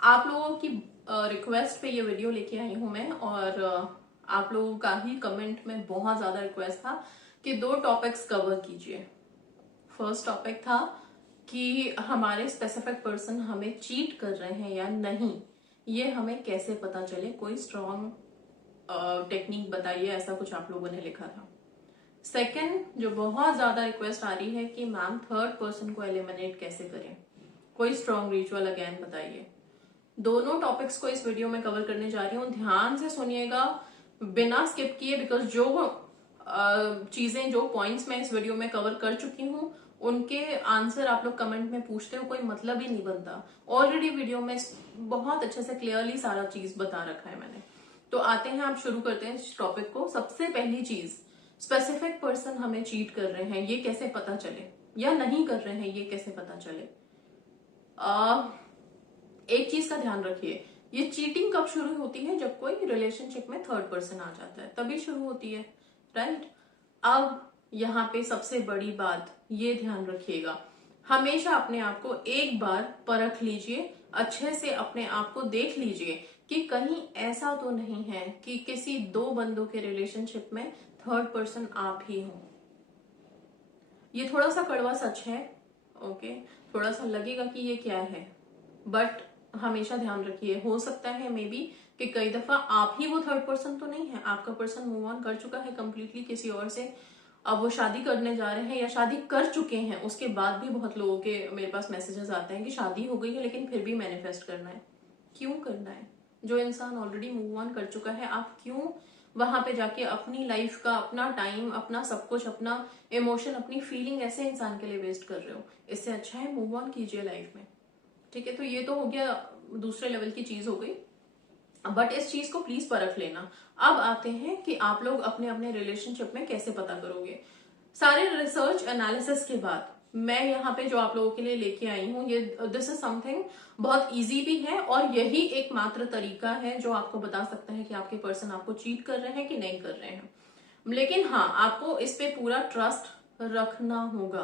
आप लोगों की रिक्वेस्ट पे ये वीडियो लेके आई हूं मैं, और आप लोगों का ही कमेंट में बहुत ज्यादा रिक्वेस्ट था कि 2 टॉपिक्स कवर कीजिए। फर्स्ट टॉपिक था कि हमारे स्पेसिफिक पर्सन हमें चीट कर रहे हैं या नहीं, ये हमें कैसे पता चले, कोई स्ट्रॉन्ग टेक्निक बताइए, ऐसा कुछ आप लोगों ने लिखा था। सेकंड, जो बहुत ज्यादा रिक्वेस्ट आ रही है कि मैम थर्ड पर्सन को एलिमिनेट कैसे करें, कोई स्ट्रॉन्ग रिचुअल अगेन बताइए। दोनों टॉपिक्स को इस वीडियो में कवर करने जा रही हूँ, ध्यान से सुनिएगा बिना स्किप किए, बिकॉज जो चीजें, जो पॉइंट्स मैं इस वीडियो में कवर कर चुकी हूँ उनके आंसर आप लोग कमेंट में पूछते हो, कोई मतलब ही नहीं बनता। ऑलरेडी वीडियो में बहुत अच्छे से क्लियरली सारा चीज बता रखा है मैंने। तो आते हैं, आप शुरू करते हैं इस टॉपिक को। सबसे पहली चीज, स्पेसिफिक पर्सन हमें चीट कर रहे हैं ये कैसे पता चले, या नहीं कर रहे हैं ये कैसे पता चले। एक चीज का ध्यान रखिए, ये चीटिंग कब शुरू होती है, जब कोई रिलेशनशिप में थर्ड पर्सन आ जाता है तभी शुरू होती है, राइट। अब यहाँ पे सबसे बड़ी बात ये ध्यान रखिएगा, हमेशा अपने आप को एक बार परख लीजिए, अच्छे से अपने आप को देख लीजिए कि कहीं ऐसा तो नहीं है कि किसी 2 बंदों के रिलेशनशिप में थर्ड पर्सन आप ही हो। ये थोड़ा सा कड़वा सच है, ओके, थोड़ा सा लगेगा कि ये क्या है, बट हमेशा ध्यान रखिए, हो सकता है मे बी कि कई दफा आप ही वो थर्ड पर्सन तो नहीं है, आपका पर्सन मूव ऑन कर चुका है कंप्लीटली किसी और से, अब वो शादी करने जा रहे हैं या शादी कर चुके हैं। उसके बाद भी बहुत लोगों के मेरे पास मैसेजेस आते हैं कि शादी हो गई है लेकिन फिर भी मैनिफेस्ट करना है। क्यों करना है? जो इंसान ऑलरेडी मूव ऑन कर चुका है, आप क्यों वहां पे जाके अपनी लाइफ का, अपना टाइम, अपना सब कुछ, अपना इमोशन, अपनी फीलिंग ऐसे इंसान के लिए वेस्ट कर रहे हो? इससे अच्छा है मूव ऑन कीजिए लाइफ में, ठीक है। तो ये तो हो गया, दूसरे लेवल की चीज हो गई, बट इस चीज को प्लीज परख लेना। अब आते हैं कि आप लोग अपने अपने रिलेशनशिप में कैसे पता करोगे। सारे रिसर्च एनालिसिस के बाद मैं यहाँ पे जो आप लोगों के लिए लेके आई हूँ, ये दिस इज समथिंग बहुत इजी भी है, और यही एकमात्र तरीका है जो आपको बता सकता है कि आपके पर्सन आपको चीट कर रहे हैं कि नहीं कर रहे हैं। लेकिन हाँ, आपको इस पे पूरा ट्रस्ट रखना होगा,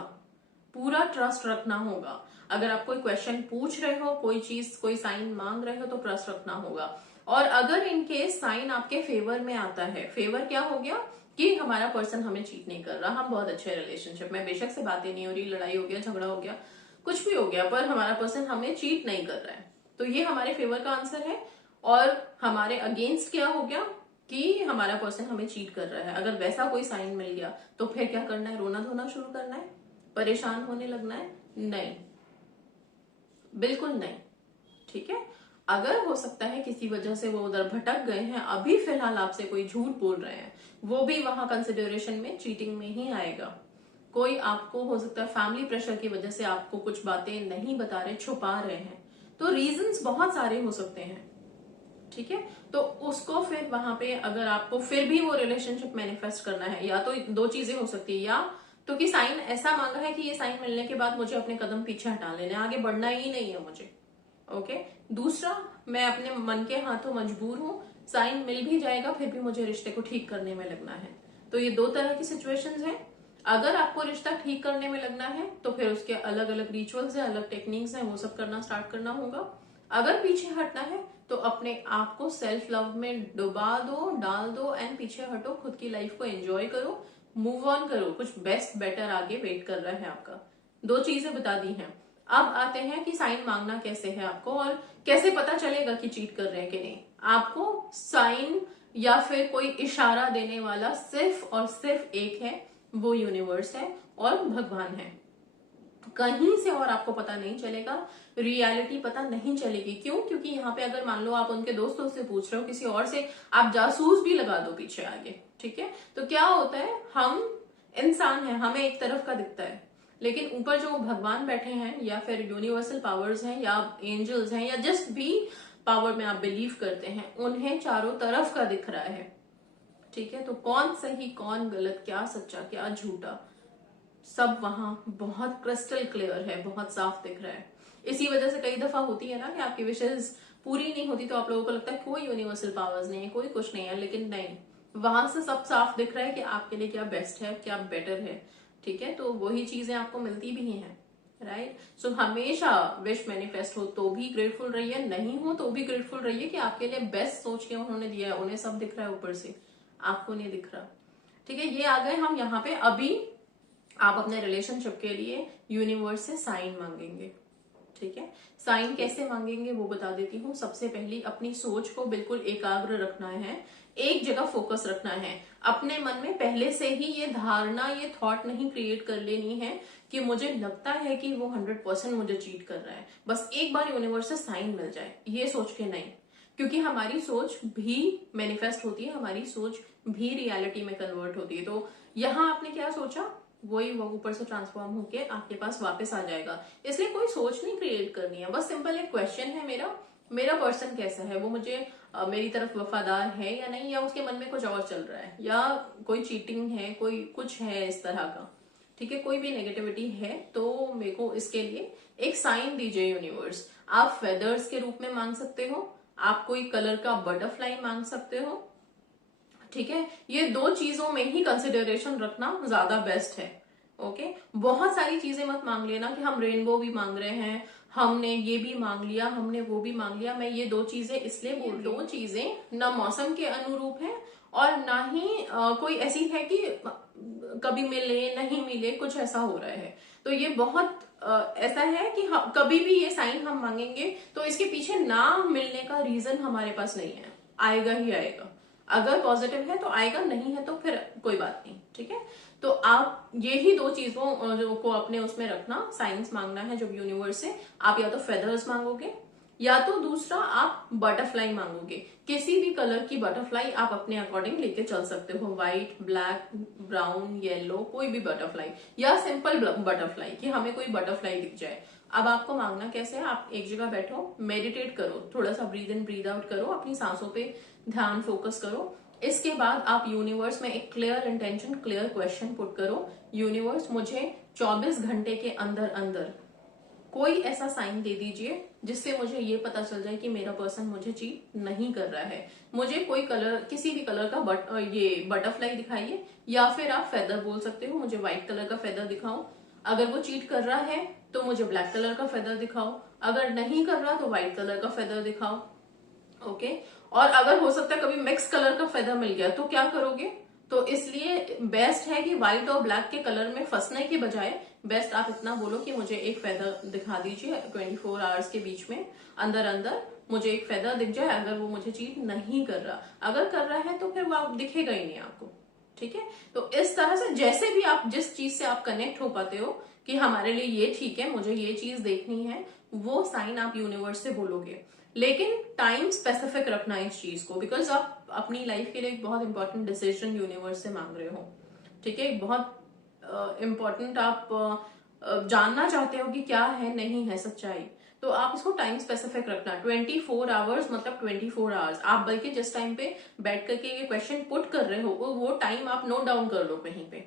पूरा ट्रस्ट रखना होगा। अगर आप कोई क्वेश्चन पूछ रहे हो, कोई चीज, कोई साइन मांग रहे हो, तो ट्रस्ट रखना होगा। और अगर इनकेस साइन आपके फेवर में आता है, फेवर क्या हो गया कि हमारा पर्सन हमें चीट नहीं कर रहा, हम बहुत अच्छे रिलेशनशिप में, बेशक से बातें नहीं हो रही, लड़ाई हो गया, झगड़ा हो गया, कुछ भी हो गया, पर हमारा पर्सन हमें चीट नहीं कर रहा है, तो ये हमारे फेवर का आंसर है। और हमारे अगेंस्ट क्या हो गया कि हमारा पर्सन हमें चीट कर रहा है। अगर वैसा कोई साइन मिल गया तो फिर क्या करना है? रोना धोना शुरू करना है? परेशान होने लगना है? नहीं, बिल्कुल नहीं, ठीक है। अगर हो सकता है किसी वजह से वो उधर भटक गए हैं, अभी फिलहाल आपसे कोई झूठ बोल रहे हैं, वो भी वहां कंसिडरेशन में चीटिंग में ही आएगा। कोई आपको, हो सकता है फैमिली प्रेशर की वजह से आपको कुछ बातें नहीं बता रहे, छुपा रहे हैं, तो रीजंस बहुत सारे हो सकते हैं, ठीक है। तो उसको फिर वहां पे, अगर आपको फिर भी वो रिलेशनशिप मैनिफेस्ट करना है, या तो 2 चीजें हो सकती है, या तो कि साइन ऐसा मांगा है कि ये साइन मिलने के बाद मुझे अपने कदम पीछे हटा लेने, आगे बढ़ना ही नहीं है मुझे, ओके। दूसरा, मैं अपने मन के हाथों मजबूर हूं, साइन मिल भी जाएगा फिर भी मुझे रिश्ते को ठीक करने में लगना है। तो ये 2 तरह की सिचुएशंस हैं। अगर आपको रिश्ता ठीक करने में लगना है तो फिर उसके अलग अलग रिचुअल्स है, अलग टेक्निक्स हैं, वो सब करना स्टार्ट करना होगा। अगर पीछे हटना है तो अपने आप को सेल्फ लव में डुबा दो, डाल दो, एंड पीछे हटो, खुद की लाइफ को एंजॉय करो, मूव ऑन करो, कुछ बेस्ट बेटर आगे वेट कर रहा है आपका। 2 चीजें बता दी हैं। अब आते हैं कि साइन मांगना कैसे है आपको, और कैसे पता चलेगा कि चीट कर रहे हैं कि नहीं। आपको साइन या फिर कोई इशारा देने वाला सिर्फ और सिर्फ एक है, वो यूनिवर्स है और भगवान है। कहीं से और आपको पता नहीं चलेगा, रियलिटी पता नहीं चलेगी। क्यों? क्योंकि यहाँ पे अगर मान लो आप उनके दोस्तों से पूछ रहे हो, किसी और से आप जासूस भी लगा दो पीछे आगे, ठीक है, तो क्या होता है, हम इंसान हैं, हमें एक तरफ का दिखता है, लेकिन ऊपर जो भगवान बैठे हैं, या फिर यूनिवर्सल पावर्स हैं, या एंजल्स हैं, या जस्ट भी पावर में आप बिलीव करते हैं, उन्हें चारों तरफ का दिख रहा है, ठीक है। तो कौन सही कौन गलत, क्या सच्चा क्या झूठा, सब वहां बहुत क्रिस्टल क्लियर है, बहुत साफ दिख रहा है। इसी वजह से कई दफा होती है ना कि आपकी विशेष पूरी नहीं होती, तो आप लोगों को लगता है कोई यूनिवर्सल पावर्स नहीं है, कोई कुछ नहीं है, लेकिन नहीं, वहां से सब साफ दिख रहा है कि आपके लिए क्या बेस्ट है, क्या बेटर है, ठीक है। तो वही चीजें आपको मिलती भी हैं, राइट। सो हमेशा विश मैनिफेस्ट हो तो भी ग्रेटफुल रहिए, नहीं हो तो भी ग्रेटफुल रहिए कि आपके लिए बेस्ट सोच के उन्होंने दिया है। उन्हें सब दिख रहा है ऊपर से, आपको नहीं दिख रहा। ठीक है, ये आ गए हम यहाँ पे। अभी आप अपने रिलेशनशिप के लिए यूनिवर्स से साइन मांगेंगे। ठीक है, साइन कैसे मांगेंगे वो बता देती हूँ। सबसे पहली अपनी सोच को बिल्कुल एकाग्र रखना है, एक जगह फोकस रखना है। अपने मन में पहले से ही ये धारणा, ये थॉट नहीं क्रिएट कर लेनी है कि मुझे लगता है कि वो 100% मुझे चीट कर रहा है, बस एक बार यूनिवर्स से साइन मिल जाए, ये सोच के नहीं। क्योंकि हमारी सोच भी मैनिफेस्ट होती है, हमारी सोच भी रियलिटी में कन्वर्ट होती है। तो यहाँ आपने क्या सोचा, वही वो ऊपर से ट्रांसफॉर्म होके आपके पास वापस आ जाएगा। इसलिए कोई सोच नहीं क्रिएट करनी है, बस सिंपल एक क्वेश्चन है, मेरा पर्सन कैसा है, वो मुझे मेरी तरफ वफादार है या नहीं, या उसके मन में कुछ और चल रहा है, या कोई चीटिंग है, कोई कुछ है इस तरह का। ठीक है, कोई भी नेगेटिविटी है तो मेरे को इसके लिए एक साइन दीजिए यूनिवर्स। आप फेदर्स के रूप में मांग सकते हो, आप कोई कलर का बटरफ्लाई मांग सकते हो। ठीक है, ये दो चीजों में ही कंसिडरेशन रखना ज्यादा बेस्ट है। ओके, बहुत सारी चीजें मत मांग लेना कि हम रेनबो भी मांग रहे हैं, हमने ये भी मांग लिया, हमने वो भी मांग लिया। मैं ये दो चीजें इसलिए बोल रही हूँ, दो चीजें ना मौसम के अनुरूप है और ना ही कोई ऐसी है कि कभी मिले नहीं मिले, कुछ ऐसा हो रहा है। तो ये बहुत ऐसा है कि कभी भी ये साइन हम मांगेंगे तो इसके पीछे ना मिलने का रीजन हमारे पास नहीं है, आएगा ही आएगा। अगर पॉजिटिव है तो आएगा, नहीं है तो फिर कोई बात नहीं। ठीक है, तो आप ये ही दो चीजों को अपने उसमें रखना, साइंस मांगना है जब यूनिवर्स से। आप या तो फेदर्स मांगोगे या तो दूसरा आप बटरफ्लाई मांगोगे। किसी भी कलर की बटरफ्लाई आप अपने अकॉर्डिंग लेके चल सकते हो, व्हाइट, ब्लैक, ब्राउन, येलो, कोई भी बटरफ्लाई, या सिंपल बटरफ्लाई कि हमें कोई बटरफ्लाई दिख जाए। अब आपको मांगना कैसे है, आप एक जगह बैठो, मेडिटेट करो, थोड़ा सा ब्रीद इन ब्रीद आउट करो, अपनी सांसों पे ध्यान फोकस करो। इसके बाद आप यूनिवर्स में एक clear intention, clear question put करो, यूनिवर्स मुझे 24 घंटे के अंदर अंदर कोई ऐसा साइन दे दीजिए जिससे मुझे ये पता चल जाए कि मेरा पर्सन मुझे चीट नहीं कर रहा है। मुझे कोई कलर, किसी भी कलर का ये बटरफ्लाई दिखाइए, या फिर आप फेदर बोल सकते हो, मुझे व्हाइट कलर का फेदर दिखाओ। अगर वो चीट कर रहा है तो मुझे ब्लैक कलर का फेदर दिखाओ, अगर नहीं कर रहा तो व्हाइट कलर का फेदर दिखाओ। ओके, और अगर हो सकता है कभी मिक्स कलर का फेदर मिल गया तो क्या करोगे? तो इसलिए बेस्ट है कि व्हाइट और ब्लैक के कलर में फंसने के बजाय बेस्ट आप इतना बोलो कि मुझे एक फेदर दिखा दीजिए 24 आवर्स के बीच में, अंदर अंदर मुझे एक फेदर दिख जाए, अगर वो मुझे चीट नहीं कर रहा। अगर कर रहा है तो फिर वो दिखेगा ही नहीं आपको। ठीक है, तो इस तरह से जैसे भी आप जिस चीज से आप कनेक्ट हो पाते हो कि हमारे लिए ये ठीक है, मुझे ये चीज देखनी है, वो साइन आप यूनिवर्स से बोलोगे। लेकिन टाइम स्पेसिफिक रखना है इस चीज को, बिकॉज आप अपनी लाइफ के लिए एक बहुत इंपॉर्टेंट डिसीजन यूनिवर्स से मांग रहे हो। ठीक है, बहुत इंपॉर्टेंट आप जानना चाहते हो कि क्या है नहीं है सच्चाई, तो आप इसको टाइम स्पेसिफिक रखना। 24 आवर्स मतलब 24 आवर्स। आप बल्कि जिस टाइम पे बैठ करके ये क्वेश्चन पुट कर रहे हो वो टाइम आप नोट डाउन कर लो कहीं पे।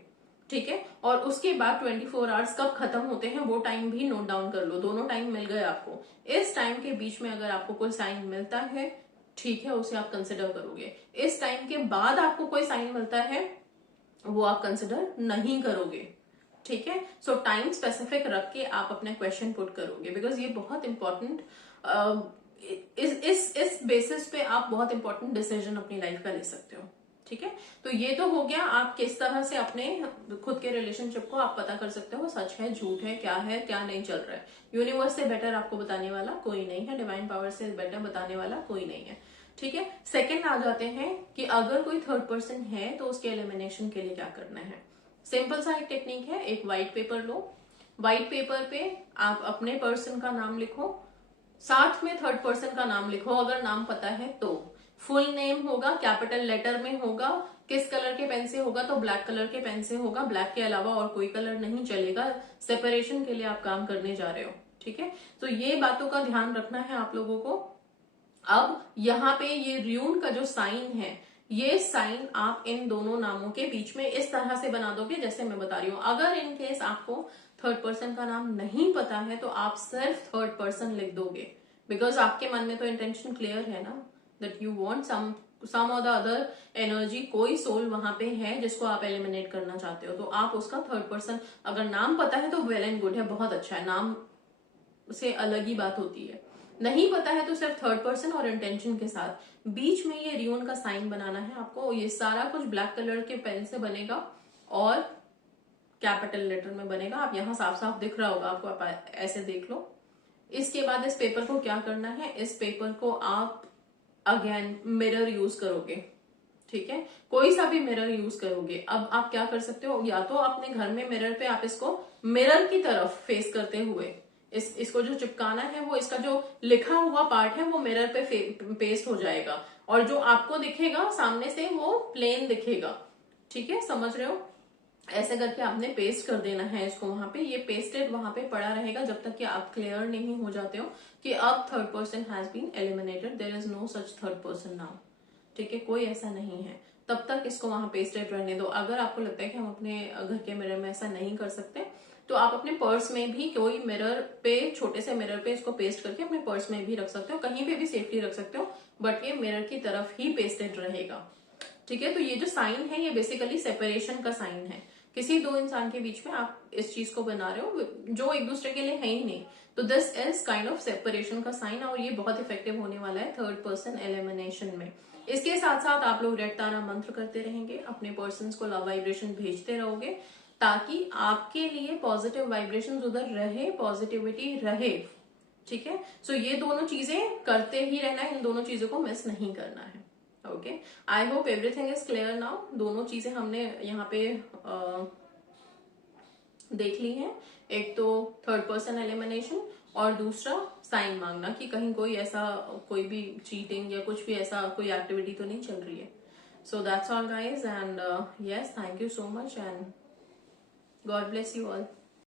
ठीक है, और उसके बाद 24 आवर्स कब खत्म होते हैं वो टाइम भी नोट डाउन कर लो। दोनों टाइम मिल गए आपको। इस टाइम के बीच में अगर आपको कोई साइन मिलता है, ठीक है, उसे आप कंसिडर करोगे। इस टाइम के बाद आपको कोई साइन मिलता है, वो आप कंसिडर नहीं करोगे। ठीक है, सो टाइम स्पेसिफिक रख के आप अपने क्वेश्चन पुट करोगे, बिकॉज ये बहुत इंपॉर्टेंट, इस बेसिस पे आप बहुत इंपॉर्टेंट डिसीजन अपनी लाइफ का ले सकते हो। ठीक है, तो ये तो हो गया आप किस तरह से अपने खुद के रिलेशनशिप को आप पता कर सकते हो, सच है झूठ है, क्या नहीं चल रहा है। यूनिवर्स से बेटर आपको बताने वाला कोई नहीं है, डिवाइन पावर से बेटर बताने वाला कोई नहीं है। ठीक है, सेकंड आ जाते हैं कि अगर कोई थर्ड पर्सन है तो उसके एलिमिनेशन के लिए क्या करना है। सिंपल सा एक टेक्निक है, एक व्हाइट पेपर लो, व्हाइट पेपर पे आप अपने पर्सन का नाम लिखो, साथ में थर्ड पर्सन का नाम लिखो अगर नाम पता है तो। फुल नेम होगा, कैपिटल लेटर में होगा, किस कलर के पेन से होगा तो ब्लैक कलर के पेन से होगा, ब्लैक के अलावा और कोई कलर नहीं चलेगा, सेपरेशन के लिए आप काम करने जा रहे हो। ठीक है, तो ये बातों का ध्यान रखना है आप लोगों को। अब यहाँ पे ये र्यून का जो साइन है, ये साइन आप इन दोनों नामों के बीच में इस तरह से बना दोगे जैसे मैं बता रही हूं। अगर इन केस आपको थर्ड पर्सन का नाम नहीं पता है तो आप सिर्फ थर्ड पर्सन लिख दोगे, बिकॉज आपके मन में तो इंटेंशन क्लियर है ना, दैट यू वांट सम और द अदर एनर्जी, कोई सोल वहां पे है जिसको आप एलिमिनेट करना चाहते हो, तो आप उसका थर्ड पर्सन, अगर नाम पता है तो वेल एंड गुड है, बहुत अच्छा है, नाम से अलग ही बात होती है। नहीं पता है तो सिर्फ थर्ड पर्सन और इंटेंशन के साथ बीच में ये रियोन का साइन बनाना है आपको। ये सारा कुछ ब्लैक कलर के पेन से बनेगा और कैपिटल लेटर में बनेगा। आप यहाँ साफ साफ दिख रहा होगा आपको, आप ऐसे देख लो। इसके बाद इस पेपर को क्या करना है, इस पेपर को आप अगेन मिरर यूज करोगे, ठीक है, कोई सा भी मिरर यूज करोगे। अब आप क्या कर सकते हो, या तो अपने घर में मिरर पे आप इसको मिरर की तरफ फेस करते हुए इसको जो चिपकाना है वो इसका जो लिखा हुआ पार्ट है वो मिरर पे पेस्ट हो जाएगा, और जो आपको दिखेगा सामने से वो प्लेन दिखेगा, ठीक है, समझ रहे हो। ऐसे करके आपने पेस्ट कर देना है इसको वहां पे। ये पेस्टेड वहां पे पड़ा रहेगा जब तक कि आप क्लियर नहीं हो जाते हो कि अब third person has been eliminated, there is no such third person now, ठीक है, कोई ऐसा नहीं है, तब तक इसको वहां पेस्टेड रहने दो। अगर आपको लगता है कि हम अपने घर के मिरर में ऐसा नहीं कर सकते तो आप अपने पर्स में भी कोई मिरर पे, छोटे से मिरर पे इसको पेस्ट करके अपने पर्स में भी रख सकते हो, कहीं पे भी सेफ्टी रख सकते हो, बट ये मिरर की तरफ ही पेस्टेड रहेगा, ठीक है। तो ये जो साइन है ये बेसिकली सेपरेशन का साइन है, किसी दो इंसान के बीच में आप इस चीज को बना रहे हो जो एक दूसरे के लिए है ही नहीं, तो this is kind of separation का साइन, और ये बहुत इफेक्टिव होने वाला है थर्ड पर्सन एलिमिनेशन में। इसके साथ साथ आप लोग रेड तारा मंत्र करते रहेंगे, अपने पर्सन को लव वाइब्रेशन भेजते रहोगे ताकि आपके लिए पॉजिटिव वाइब्रेशन उधर रहे, पॉजिटिविटी रहे, ठीक है। सो ये दोनों चीजें करते ही रहना है, इन दोनों चीजों को मिस नहीं करना है। Okay, I hope everything is clear now. दोनों चीजें हमने यहाँ पे देख ली हैं, एक तो थर्ड पर्सन एलिमिनेशन और दूसरा साइन मांगना कि कहीं कोई भी चीटिंग या कुछ भी ऐसा कोई एक्टिविटी तो नहीं चल रही है। So that's all guys, and yes, thank you so much and God bless you all.